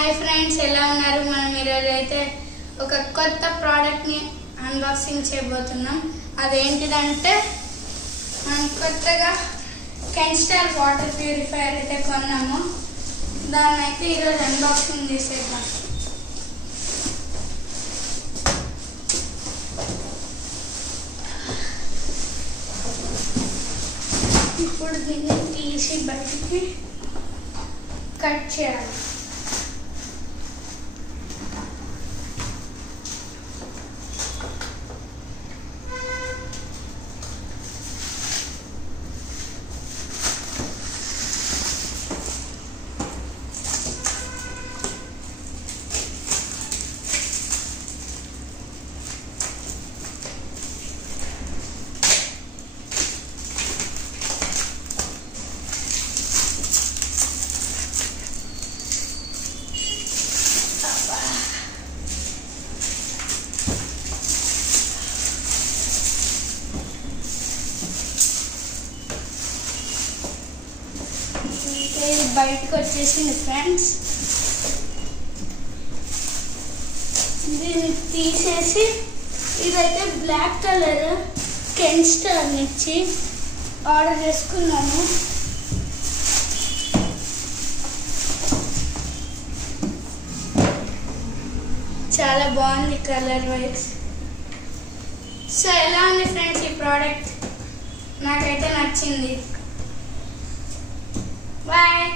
Hi friends, ఎలా ఉన్నారు? మనం ఈరోజు అయితే ఒక కొత్త ప్రోడక్ట్ని అన్బాక్సింగ్ చేయబోతున్నాం. అదేంటిదంటే మనం కొత్తగా కెన్స్టార్ వాటర్ ప్యూరిఫైయర్ అయితే కొన్నాము. దాన్ని అయితే ఈరోజు అన్బాక్సింగ్ చేసేద్దాం. ఇప్పుడు దీన్ని తీసి బయటికి కట్ చేయాలి. బయటకు వచ్చేసింది ఫ్రెండ్స్. దీన్ని తీసేసి ఇదైతే బ్లాక్ కలర్ కెన్స్టార్ నుంచి ఆర్డర్ చేసుకున్నాను. చాలా బాగుంది కలర్ వైజ్. సో ఎలా ఉంది ఫ్రెండ్స్ ఈ ప్రోడక్ట్? నాకైతే నచ్చింది. Bye.